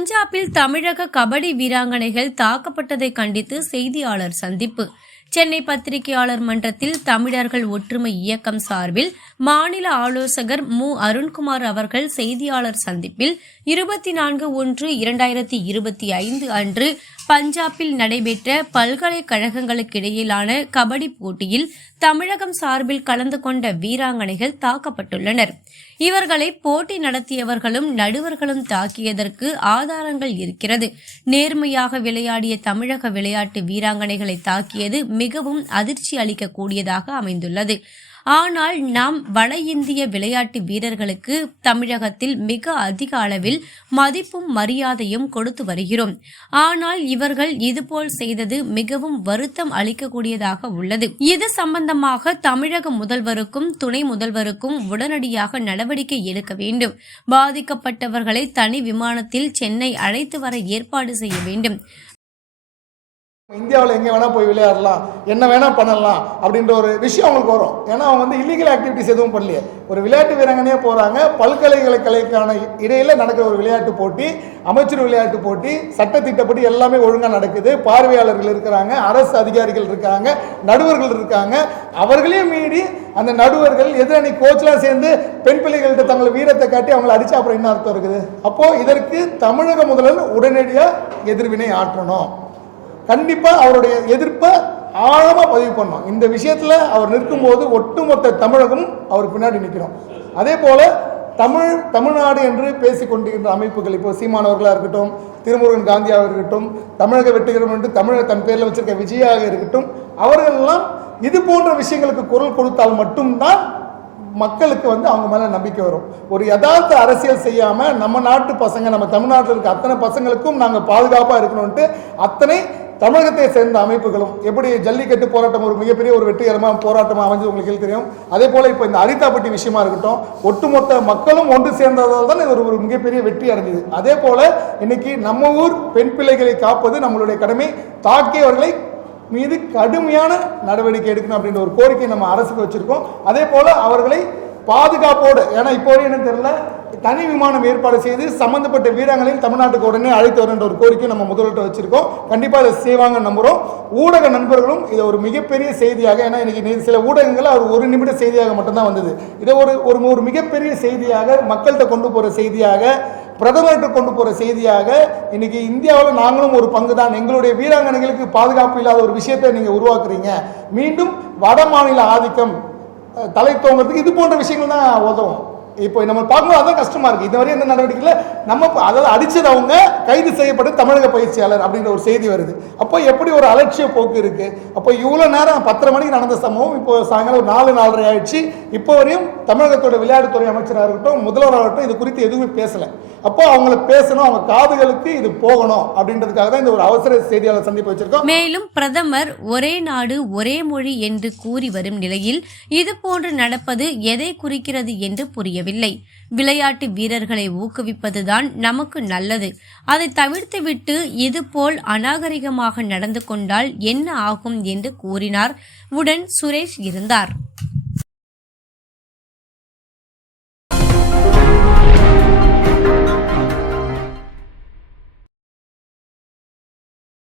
பஞ்சாபில் தமிழக கபடி வீராங்கனைகள் தாக்கப்பட்டதை கண்டித்து செய்தியாளர் சந்திப்பு. சென்னை பத்திரிகையாளர் மன்றத்தில் தமிழர்கள் ஒற்றுமை இயக்கம் சார்பில் மாநில ஆலோசகர் மு. அருண்குமார் அவர்கள் செய்தியாளர் சந்திப்பில் 24/1/2025 அன்று பஞ்சாபில் நடைபெற்ற பல்கலைக்கழகங்களுக்கிடையிலான கபடி போட்டியில் தமிழகம் சார்பில் கலந்து கொண்ட வீராங்கனைகள் தாக்கப்பட்டுள்ளனர். இவர்களை போட்டி நடத்தியவர்களும் நடுவர்களும் தாக்கியதற்கு ஆதாரங்கள் இருக்கிறது. நேர்மையாக விளையாடிய தமிழக விளையாட்டு வீராங்கனைகளை தாக்கியது மிகவும் அதிர்ச்சி அளிக்கக்கூடியதாக அமைந்துள்ளது. ஆனால் நாம் வட இந்திய விளையாட்டு வீரர்களுக்கு தமிழகத்தில் மிக அதிக அளவில் மதிப்பும் மரியாதையும் கொடுத்து வருகிறோம். ஆனால் இவர்கள் இதுபோல் செய்தது மிகவும் வருத்தம் அளிக்கக்கூடியதாக உள்ளது. இது சம்பந்தமாக தமிழக முதல்வருக்கும் துணை முதல்வருக்கும் உடனடியாக நடவடிக்கை எடுக்க வேண்டும். பாதிக்கப்பட்டவர்களை தனி விமானத்தில் சென்னை அழைத்து வர ஏற்பாடு செய்ய வேண்டும். இந்தியாவில் எங்கே வேணால் போய் விளையாடலாம், என்ன வேணால் பண்ணலாம் அப்படின்ற ஒரு விஷயம் அவங்களுக்கு வரும். ஏன்னா அவங்க வந்து இல்லீகல் ஆக்டிவிட்டிஸ் எதுவும் பண்ணலையே. ஒரு விளையாட்டு வீராங்கனையே போகிறாங்க. பல்கலைக்கழகங்களுக்கான இடையில் நடக்கிற ஒரு விளையாட்டு போட்டி, அமைச்சர் விளையாட்டு போட்டி, சட்டத்திட்டப்படி எல்லாமே ஒழுங்காக நடக்குது. பார்வையாளர்கள் இருக்கிறாங்க, அரசு அதிகாரிகள் இருக்காங்க, நடுவர்கள் இருக்காங்க. அவர்களையும் மீறி அந்த நடுவர்கள் எதிரணி கோச்லாம் சேர்ந்து பெண் பிள்ளைகள்கிட்ட தங்களை வீரத்தை காட்டி அவங்களை அடிச்சா அப்புறம் என்ன அர்த்தம் இருக்குது? அப்போது இதற்கு தமிழக முதல்வர் உடனடியாக எதிர்வினை ஆற்றணும். கண்டிப்பாக அவருடைய எதிர்ப்பை ஆழமாக பதிவு பண்ணோம். இந்த விஷயத்தில் அவர் நிற்கும்போது ஒட்டுமொத்த தமிழகம் அவர் பின்னாடி நிற்கிறோம். அதே போல் தமிழ்நாடு என்று பேசிக்கொண்டிருக்கின்ற அமைப்புகள், இப்போ சீமானவர்களாக இருக்கட்டும், திருமுருகன் காந்தியாக இருக்கட்டும், தமிழக வெற்றிகரம் என்று தமிழக தன் பேரில் வச்சிருக்க விஜயாக இருக்கட்டும், அவர்களெல்லாம் இது போன்ற விஷயங்களுக்கு குரல் கொடுத்தால் மட்டும்தான் மக்களுக்கு வந்து அவங்க மேலே நம்பிக்கை வரும். ஒரு யதார்த்த அரசியல் செய்யாமல் நம்ம நாட்டு பசங்க, நம்ம தமிழ்நாட்டில் இருக்க அத்தனை பசங்களுக்கும் நாங்கள் பாதுகாப்பாக இருக்கணும்ட்டு அத்தனை தமிழகத்தை சேர்ந்த அமைப்புகளும், எப்படி ஜல்லிக்கட்டு போராட்டம் ஒரு மிகப்பெரிய ஒரு வெற்றிகரமாக போராட்டமாக அமைஞ்சது உங்களுக்கு தெரியும். அதே போல் இப்போ இந்த அரிதாப்பட்டி விஷயமா இருக்கட்டும், ஒட்டுமொத்த மக்களும் ஒன்று சேர்ந்ததால் தான் இது ஒரு மிகப்பெரிய வெற்றி அடைஞ்சது. அதே போல் இன்னைக்கு நம்ம ஊர் பெண் பிள்ளைகளை காப்பது நம்மளுடைய கடமை. தாக்கியவர்களை மீது கடுமையான நடவடிக்கை எடுக்கணும் அப்படின்ற ஒரு கோரிக்கை நம்ம அரசுக்கு வச்சிருக்கோம். அதே போல அவர்களை பாதுகாப்போடு, ஏன்னா இப்போ எனக்கு தெரியல, தனி விமானம் ஏற்பாடு செய்து சம்பந்தப்பட்ட வீராங்களையும் தமிழ்நாட்டுக்கு உடனே அழைத்து வருகின்ற ஒரு கோரிக்கை நம்ம முதல்வர்கிட்ட வச்சிருக்கோம். கண்டிப்பாக இதை செய்வாங்க நம்புகிறோம். ஊடக நண்பர்களும் இதை ஒரு மிகப்பெரிய செய்தியாக, ஏன்னா இன்னைக்கு சில ஊடகங்கள் அவர் ஒரு நிமிட செய்தியாக மட்டும்தான் வந்தது. இதை ஒரு மிகப்பெரிய செய்தியாக, மக்கள்கிட்ட கொண்டு போகிற செய்தியாக, பிரதமர்கிட்ட கொண்டு போகிற செய்தியாக, இன்னைக்கு இந்தியாவில் நாங்களும் ஒரு பங்கு தான், எங்களுடைய வீராங்கனைகளுக்கு பாதுகாப்பு இல்லாத ஒரு விஷயத்தை நீங்கள் உருவாக்குறீங்க, மீண்டும் வட மாநில ஆதிக்கம் தலை தோங்கிறதுக்கு இது போன்ற விஷயங்கள் தான் உதவும். இப்போ நம்ம பார்க்கும்போது அதான் கஷ்டமா இருக்கு. இதுவரை இந்த நடவடிக்கையில் நம்ம அதாவது அடிச்சது அவங்க கைது செய்யப்பட்டு தமிழக பயிற்சியாளர் அப்படின்ற ஒரு செய்தி வருது. அப்போ எப்படி ஒரு அலட்சிய போக்கு இருக்கு. அப்போ இவ்வளோ நேரம் 10:30 மணிக்கு நடந்த சம்பவம் இப்போ சாயங்காலம் 4-4:30 ஆயிடுச்சு. இப்போ வரையும் தமிழகத்தோட விளையாட்டுத்துறை அமைச்சராக இருக்கட்டும், முதல்வராகட்டும் இது குறித்து எதுவுமே பேசலை. அப்போ அவங்கள பேசணும், அவங்க காதுகளுக்கு இது போகணும் அப்படின்றதுக்காக தான் இந்த ஒரு அவசர செய்தியாளர் சந்திப்பு வச்சிருக்கோம். மேலும் பிரதமர் ஒரே நாடு ஒரே மொழி என்று கூறி வரும் நிலையில் இது போன்று நடப்பது எதை குறிக்கிறது என்று புரியவில்லை. விளையாட்டு வீரர்களை ஊக்குவிப்பதுதான் நமக்கு நல்லது. அதை தவிர்த்துவிட்டு இதுபோல் அநாகரிகமாக நடந்து கொண்டால் என்ன ஆகும் என்று கூறினார். உடன் சுரேஷ் இருந்தார்.